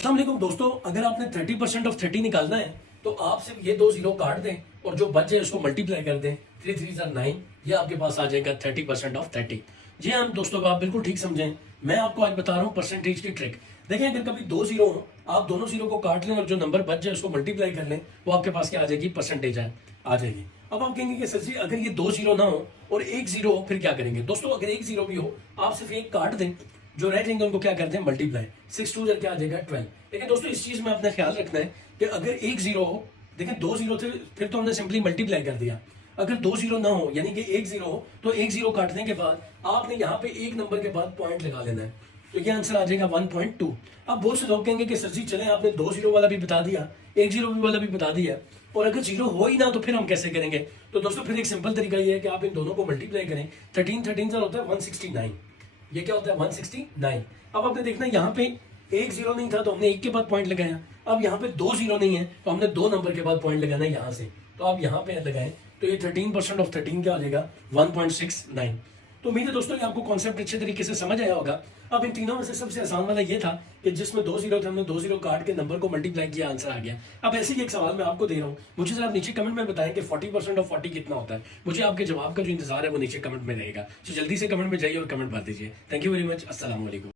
अस्सलाम वालेकुम दोस्तों, अगर आपने 30% ऑफ 30 निकालना है तो आप सिर्फ ये दो जीरो काट दें और जो बच जाए उसको मल्टीप्लाई कर दें। 3 3 ज़ा 9, ये आपके पास आ जाएगा 30% ऑफ 30। जी हाँ दोस्तों, आप बिल्कुल ठीक समझें। मैं आपको आज बता रहा हूँ परसेंटेज की ट्रिक। देखें, अगर कभी दो जीरो हो, आप दोनों जीरो को काट लें और जो नंबर बच जाए उसको मल्टीप्लाई कर लें, वो आपके पास क्या आ जाएगी, परसेंटेज आ जाएगी। अब आप कहेंगे कि सर जी अगर ये दो जीरो ना हो और एक जीरो हो फिर क्या करेंगे। दोस्तों अगर एक जीरो भी हो, आप सिर्फ एक काट दें, जो रह जाएंगे उनको क्या करते हैं, मल्टीप्लाई। 6 2 क्या आ जाएगा, 12। लेकिन दोस्तों इस चीज में अपना ख्याल रखना है कि अगर एक जीरो हो, देखें दो जीरो थे फिर तो हमने सिंपली मल्टीप्लाई कर दिया। अगर दो जीरो ना हो यानी कि एक जीरो हो, तो एक जीरो काटने के बाद आपने यहाँ पे एक नंबर के बाद पॉइंट लगा लेना है, तो ये आंसर आ जाएगा 1.2। अब बहुत से लोग कहेंगे कि सर जी चले आपने दो जीरो वाला भी बता दिया, एक जीरो वाला भी बता दिया, और अगर जीरो हो ही ना तो फिर हम कैसे करेंगे। तो दोस्तों फिर एक सिंपल तरीका ये है कि आप इन दोनों को मल्टीप्लाई करें। 13 13 होता है 169, ये क्या होता है 169। अब आपने देखना यहाँ पे एक जीरो नहीं था तो हमने एक के बाद पॉइंट लगाया। अब यहाँ पे दो जीरो नहीं है तो हमने दो नंबर के बाद पॉइंट लगाना है यहाँ से, तो आप यहाँ पे लगाएं तो ये 13% ऑफ 13 क्या आ जाएगा, 1.69। तो उम्मीद है दोस्तों ये आपको कॉन्सेप्ट अच्छे तरीके से समझ आया होगा। अब इन तीनों में से सबसे आसान वाला ये था कि जिसमें दो जीरो थे, हमने दो जीरो काट के नंबर को मल्टीप्लाई किया, आंसर आ गया। अब ऐसे ही एक सवाल मैं आपको दे रहा हूँ, मुझे जरा आप नीचे कमेंट में बताएं कि 40% ऑफ 40 कितना होता है। मुझे आपके जवाब का जो इंतजार है वो नीचे कमेंट में रहेगा, तो जल्दी से कमेंट में जाइए और कमेंट भर दीजिए। Thank you very much. अस्सलाम वालेकुम।